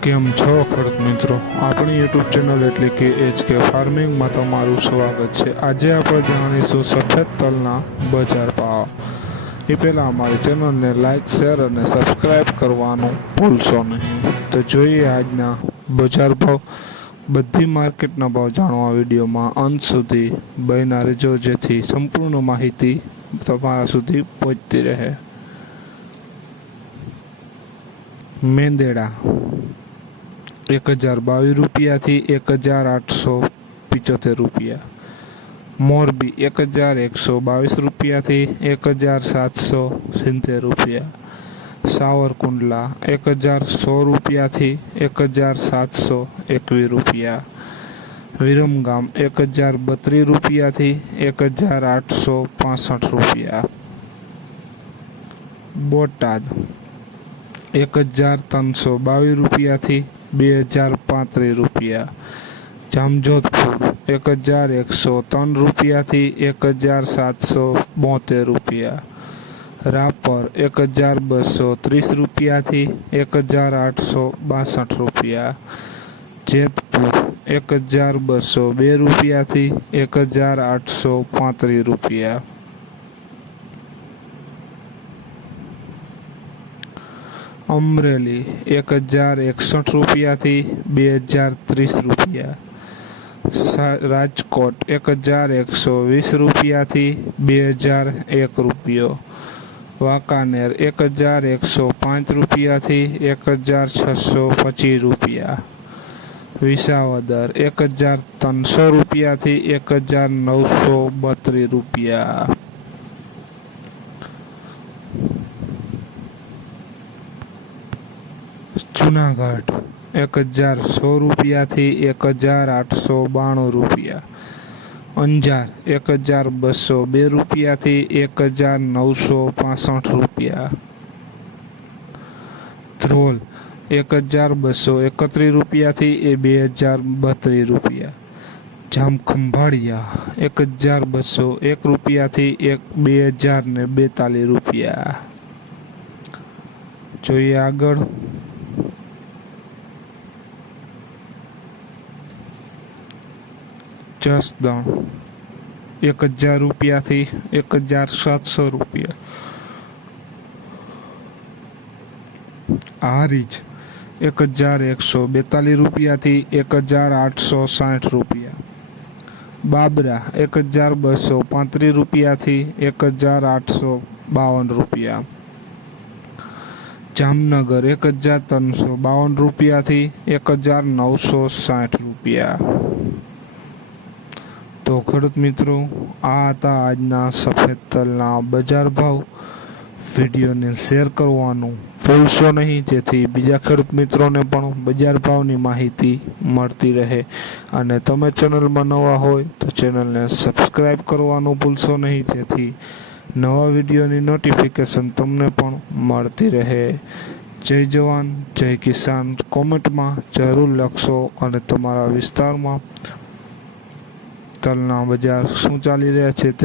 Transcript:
કેમ છો ખેડૂત મિત્રો, આપણી યુટ્યુબ ચેનલ એટલે કે HK ફાર્મિંગમાં તમારું સ્વાગત છે। આજે આપણે જાણીશું સફેદ તલના બજાર ભાવ। એ પહેલાં અમારી ચેનલને લાઇક, શેર અને સબસ્ક્રાઈબ કરવાનું ભૂલશો નહીં। તો જોઈએ આજના બજાર ભાવ। બધી માર્કેટના ભાવ જાણવા વિડીયોમાં અંત સુધી બન્યા રહેજો, જેથી સંપૂર્ણ માહિતી તમારા સુધી પહોંચતી રહે। મેંદેડા 1022 રૂપિયાથી 1875 રૂપિયા। મોરબી 1122 રૂપિયાથી 1770 રૂપિયા। સાવરકુંડલા 1016 રૂપિયાથી 1721 રૂપિયા। વિરમગામ 1032 રૂપિયાથી 1865 રૂપિયા। બોટાદ 1322 રૂપિયાથી 2035 રૂપિયા। જામજોધપુર 1103 રૂપિયાથી 1772 રૂપિયા। રાપર 1230 રૂપિયાથી 1862 રૂપિયા। જેતપુર 1202 રૂપિયાથી 1835 રૂપિયા। અમરેલી 1061 રૂપિયાથી 2030 રૂપિયા। રાજકોટ 1120 રૂપિયાથી 2001 રૂપિયો। વાંકાનેર 1105 રૂપિયાથી 1625 રૂપિયા। વિસાવદર 1300 રૂપિયાથી 1932 રૂપિયા। જુનાગઢ 1016 રૂપિયાથી 1892 રૂપિયા। અંજાર 1202 રૂપિયાથી 1965 રૂપિયા। ધ્રોલ 1231 રૂપિયાથી 2032 રૂપિયા। જામખંભાળિયા 1201 રૂપિયાથી 2042 રૂપિયા। જોઈએ આગળ। જસદણ 1000 રૂપિયાથી 1700 રૂપિયા। હારીજ 1142 રૂપિયાથી 1860 રૂપિયા। બાબરા 1235 રૂપિયાથી 1852 રૂપિયા। જામનગર 1352 રૂપિયાથી 1960 રૂપિયા। તો ખેડૂત મિત્રો, આ હતા આજના સફેદ તલના બજાર ભાવ। વિડીયોને શેર કરવાનું ભૂલશો નહીં, જેથી બીજા ખેડૂત મિત્રોને પણ બજાર ભાવની માહિતી મળતી રહે। અને તમે ચેનલમાં નવા હોય તો ચેનલને સબસ્ક્રાઈબ કરવાનું ભૂલશો નહીં, જેથી નવા વિડીયોની નોટિફિકેશન તમને પણ મળતી રહે। જય જવાન, જય કિસાન કોમેન્ટમાં જરૂર લખશો, અને તમારા વિસ્તારમાં તલના બજાર શું ચાલી રહ્યા છે તે